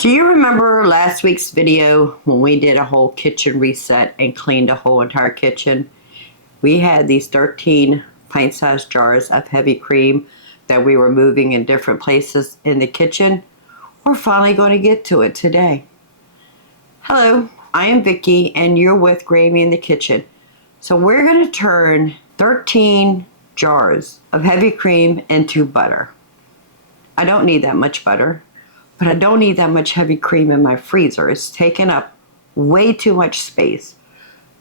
Do you remember last week's video when we did a whole kitchen reset and cleaned a whole entire kitchen? We had these 13 pint-sized jars of heavy cream that we were moving in different places in the kitchen. We're finally going to get to it today. Hello, I am Vicki and you're with Grammy in the Kitchen. So we're going to turn 13 jars of heavy cream into butter. I don't need that much butter. But I don't need that much heavy cream in my freezer. It's taking up way too much space.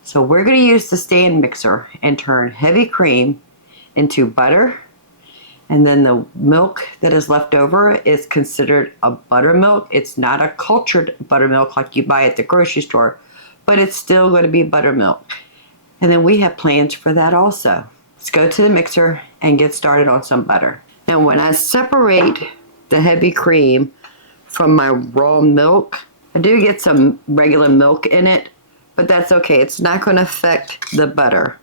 So we're going to use the stand mixer and turn heavy cream into butter. And then the milk that is left over is considered a buttermilk. It's not a cultured buttermilk like you buy at the grocery store, but it's still going to be buttermilk. And then we have plans for that also. Let's go to the mixer and get started on some butter. Now when I separate the heavy cream from my raw milk, I do get some regular milk in it, but that's okay. It's not going to affect the butter.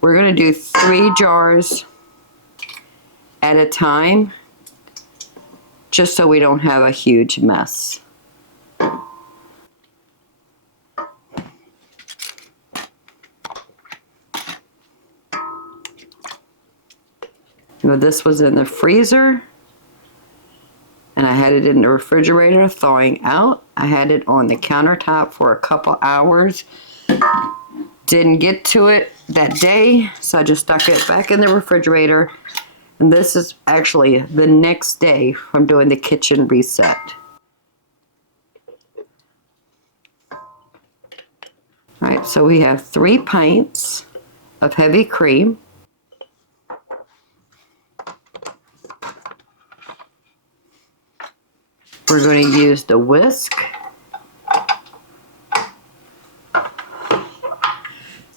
We're going to do 3 jars at a time, just so we don't have a huge mess. Now this was in the freezer, and I had it in the refrigerator thawing out. I had it on the countertop for a couple hours. Didn't get to it that day, so I just stuck it back in the refrigerator. And this is actually the next day from doing the kitchen reset. All right, so we have 3 pints of heavy cream. We're going to use the whisk.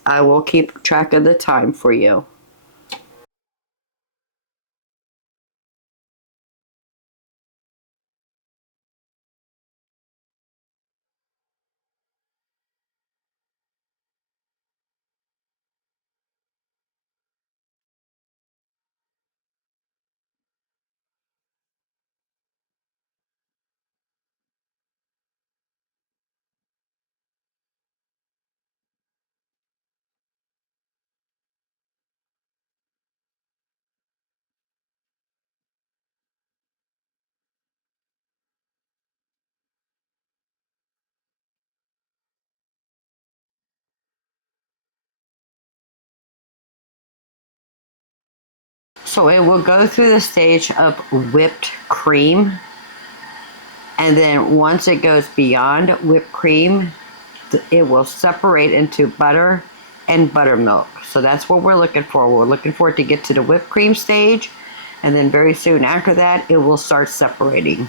I will keep track of the time for you. So it will go through the stage of whipped cream, and then once it goes beyond whipped cream, it will separate into butter and buttermilk. So that's what we're looking for. We're looking for it to get to the whipped cream stage, and then very soon after that, it will start separating.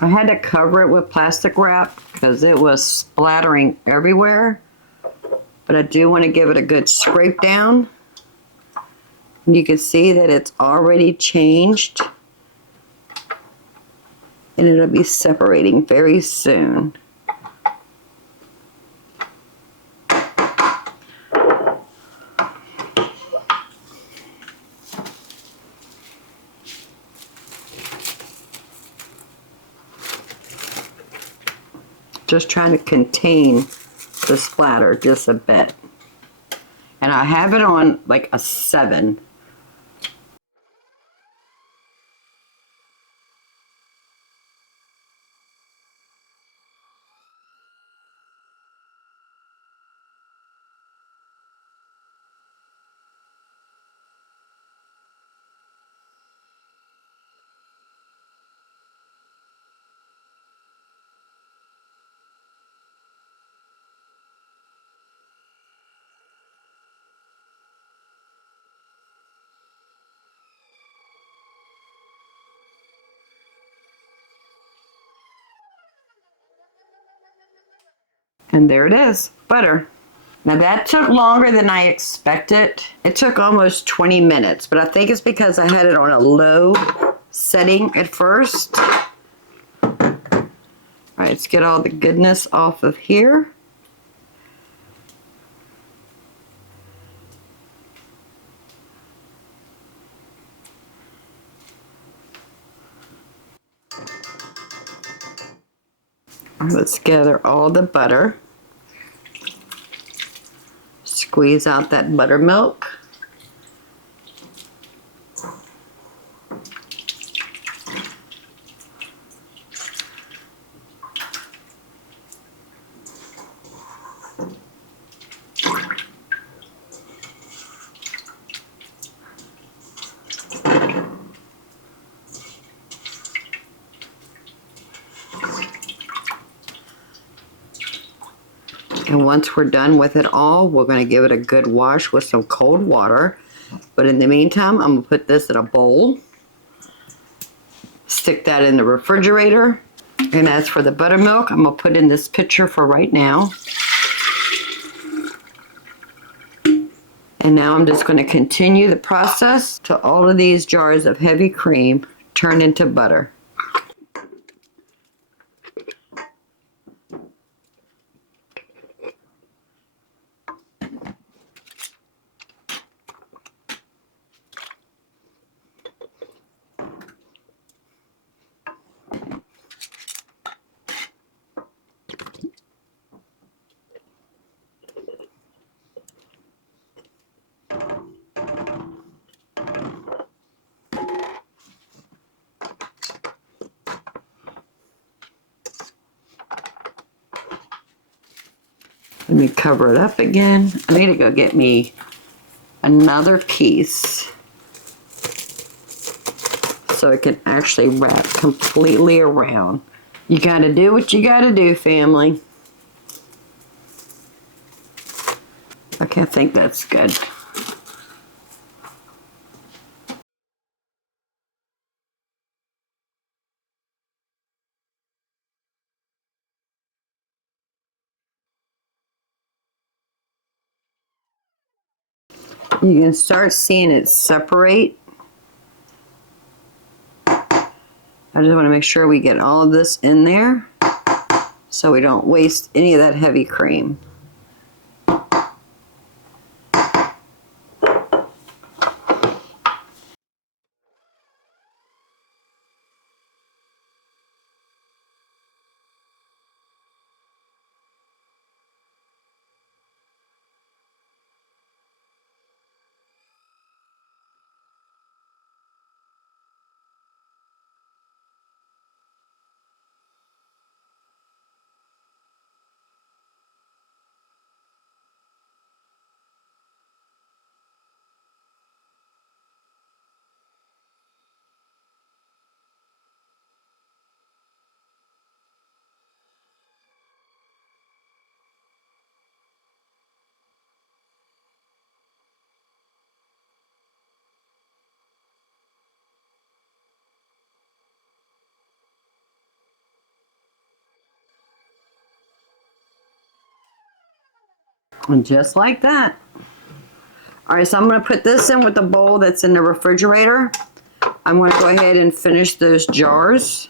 I had to cover it with plastic wrap because it was splattering everywhere. But I do want to give it a good scrape down. And you can see that it's already changed. And it'll be separating very soon. Just trying to contain the splatter just a bit. And I have it on like a 7. And there it is, butter. Now that took longer than I expected. It took almost 20 minutes, but I think it's because I had it on a low setting at first. All right, let's get all the goodness off of here. Let's gather all the butter. Squeeze out that buttermilk. And once we're done with it all, we're going to give it a good wash with some cold water. But in the meantime, I'm going to put this in a bowl. Stick that in the refrigerator. And as for the buttermilk, I'm going to put in this pitcher for right now. And now I'm just going to continue the process till all of these jars of heavy cream turn into butter. Let me cover it up again. I need to go get me another piece so it can actually wrap completely around. You gotta do what you gotta do, family. Okay, I think that's good. You can start seeing it separate. I just want to make sure we get all of this in there so we don't waste any of that heavy cream. And just like that. All right, so I'm going to put this in with the bowl that's in the refrigerator. I'm going to go ahead and finish those jars.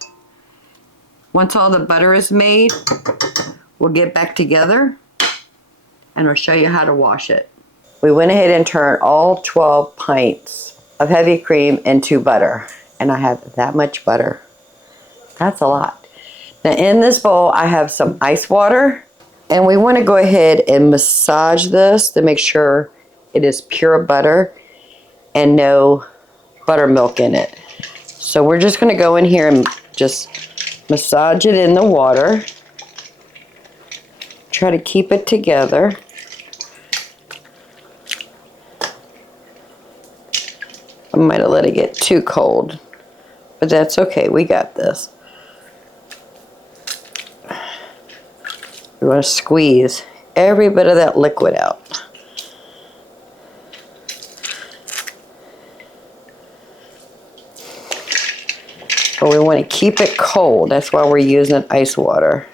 Once all the butter is made, we'll get back together and I'll show you how to wash it. We went ahead and turned all 12 pints of heavy cream into butter. And I have that much butter. That's a lot. Now in this bowl, I have some ice water. And we want to go ahead and massage this to make sure it is pure butter and no buttermilk in it. So we're just going to go in here and just massage it in the water. Try to keep it together. I might have let it get too cold, but that's okay. We got this. We want to squeeze every bit of that liquid out. But we want to keep it cold. That's why we're using ice water.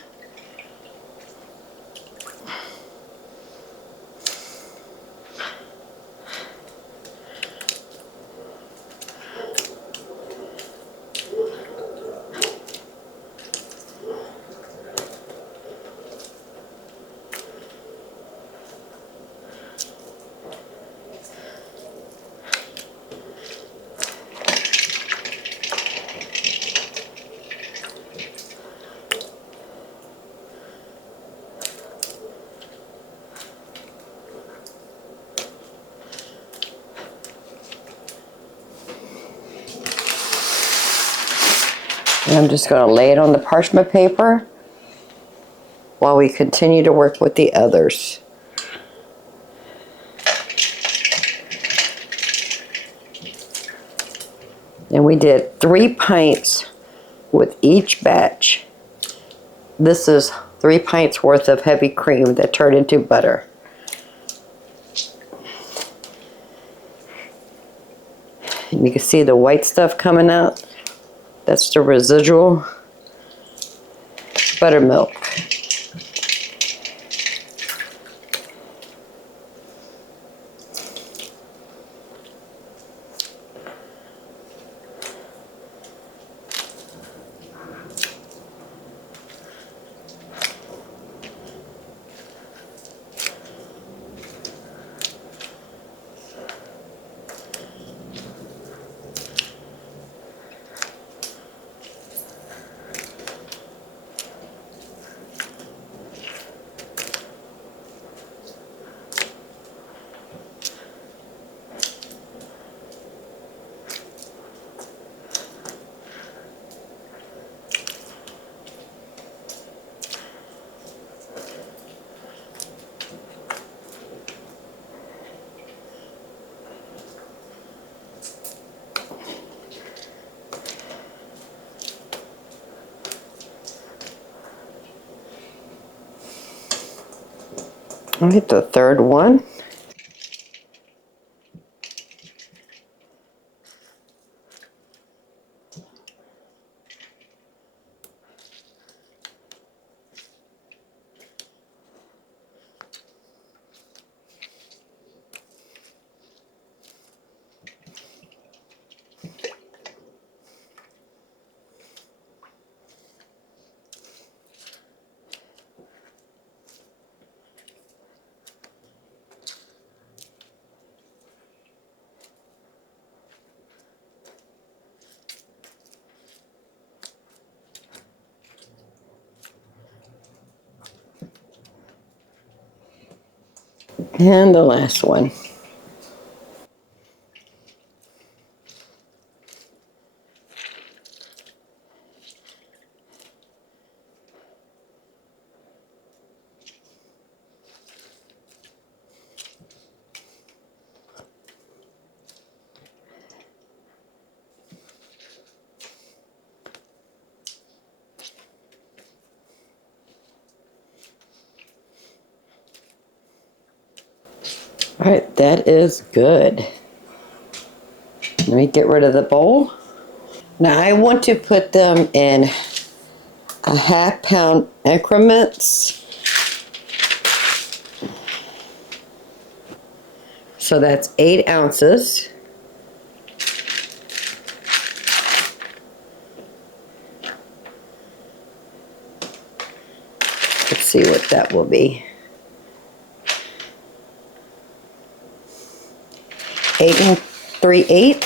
And I'm just going to lay it on the parchment paper while we continue to work with the others. And we did 3 pints with each batch. This is 3 pints worth of heavy cream that turned into butter. And you can see the white stuff coming out. That's the residual buttermilk. I'll hit the third one. And the last one. All right, that is good. Let me get rid of the bowl. Now I want to put them in a half-pound increments. So that's 8 ounces. Let's see what that will be. 8 3/8.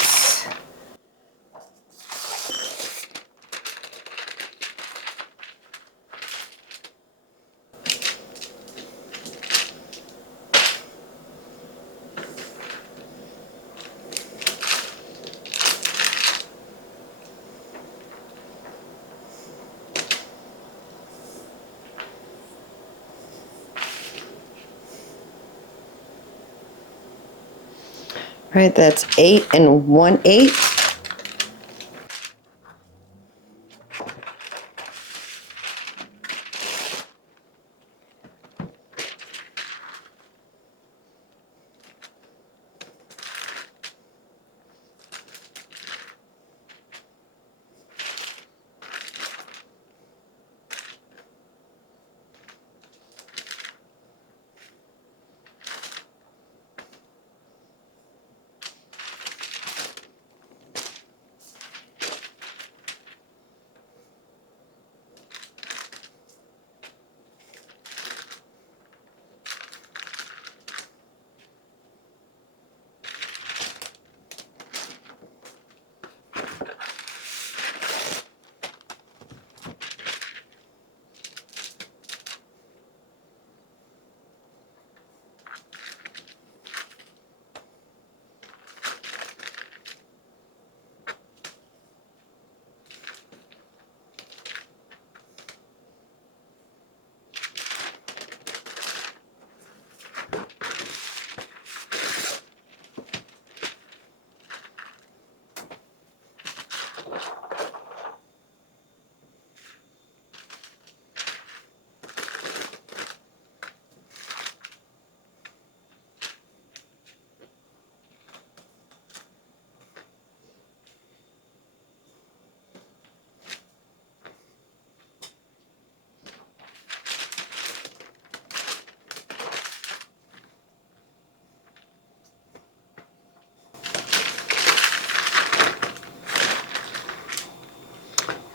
All right, that's 8 1/8.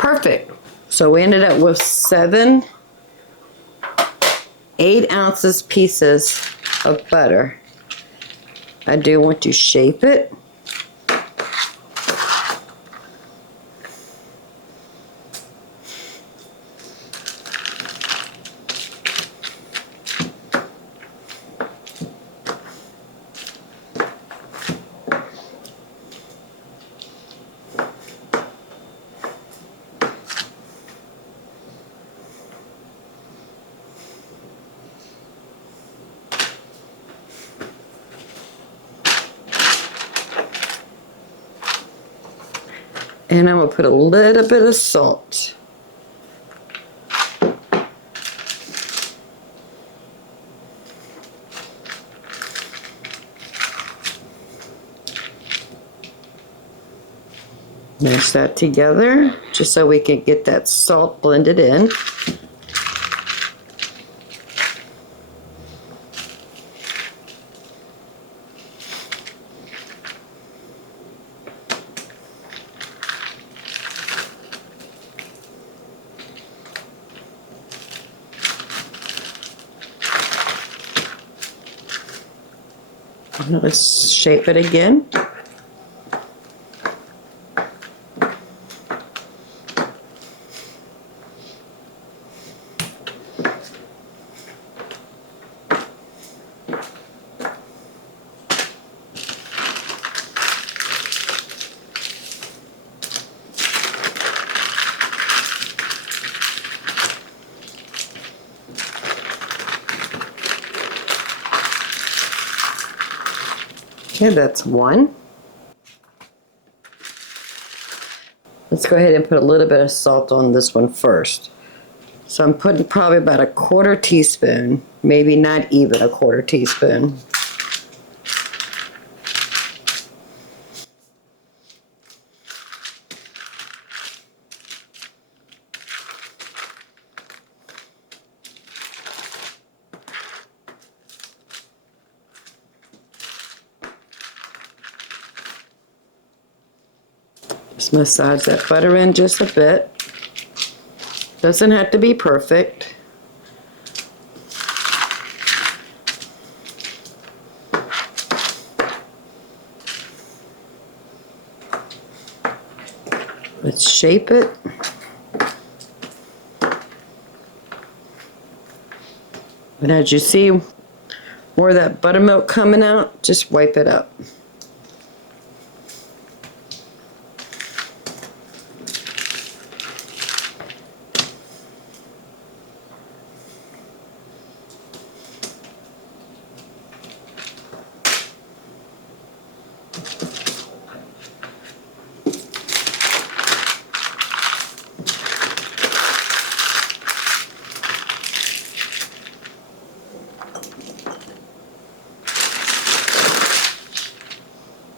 perfect. So we ended up with 7 8-ounces pieces of butter. I do want to shape it. And I'm going to put a little bit of salt. Mash that together just so we can get that salt blended in. Let's shape it again. Okay, that's one. Let's go ahead and put a little bit of salt on this one first. So I'm putting probably about a 1/4 teaspoon, maybe not even a 1/4 teaspoon. Just massage that butter in just a bit. Doesn't have to be perfect. Let's shape it. And as you see more of that buttermilk coming out, just wipe it up.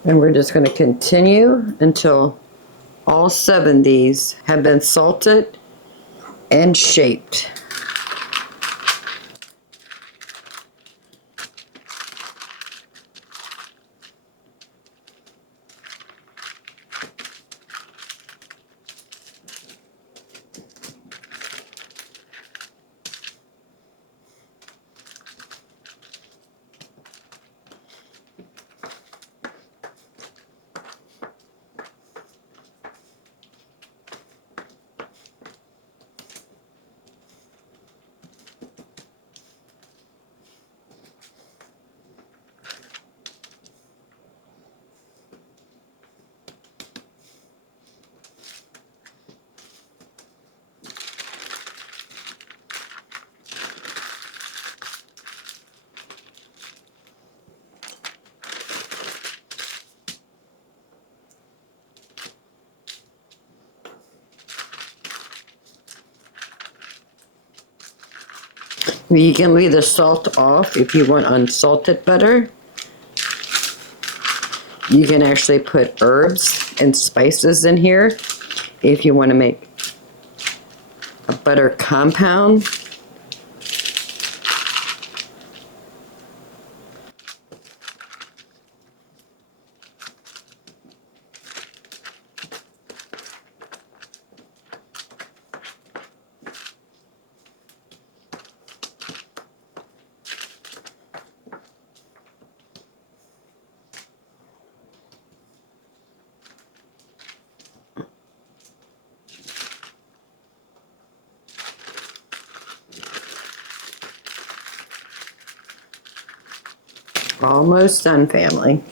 And we're just going to continue until all 7 of these have been salted and shaped. You can leave the salt off if you want unsalted butter. You can actually put herbs and spices in here if you want to make a butter compound. Almost done, family.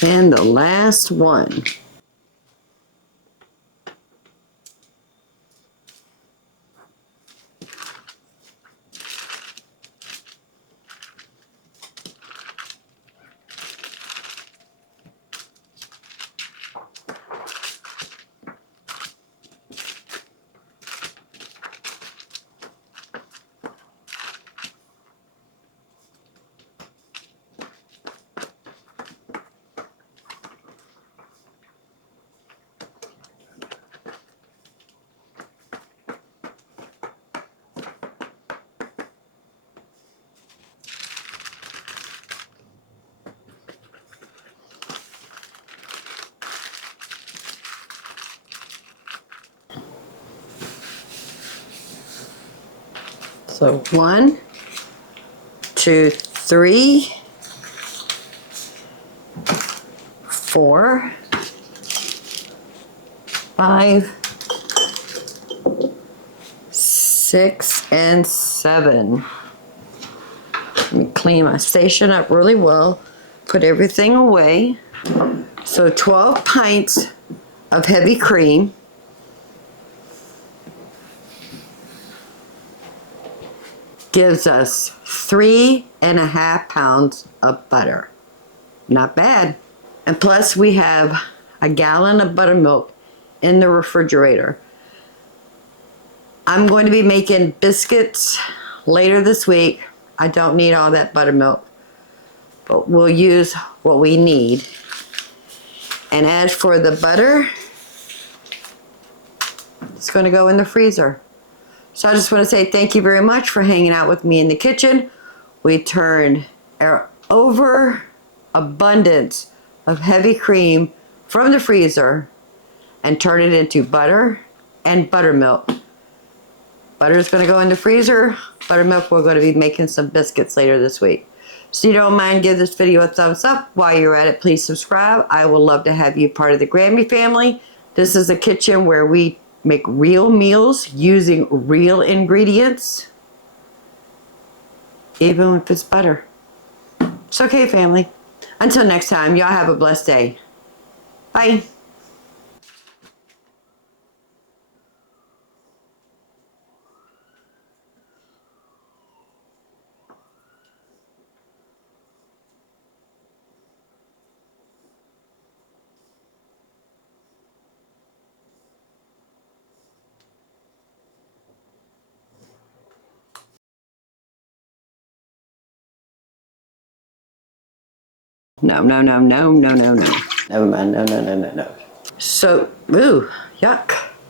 And the last one. So 1, 2, 3, 4, 5, 6, and 7. Let me clean my station up really well, put everything away. So 12 pints of heavy cream. Gives us 3.5 pounds of butter. Not bad. And plus we have a gallon of buttermilk in the refrigerator. I'm going to be making biscuits later this week. I don't need all that buttermilk, but we'll use what we need. And as for the butter, it's going to go in the freezer. So I just want to say thank you very much for hanging out with me in the kitchen. We turned our overabundance of heavy cream from the freezer and turned it into butter and buttermilk. Butter is going to go in the freezer. Buttermilk, we're going to be making some biscuits later this week. So you don't mind, give this video a thumbs up. While you're at it, please subscribe. I would love to have you part of the Grammy family. This is a kitchen where we make real meals using real ingredients, even if it's butter. It's okay, family. Until next time, y'all have a blessed day. Bye. No, no, no, no, no, no, no. Never mind. No, no, no, no, no. So, ooh, yuck.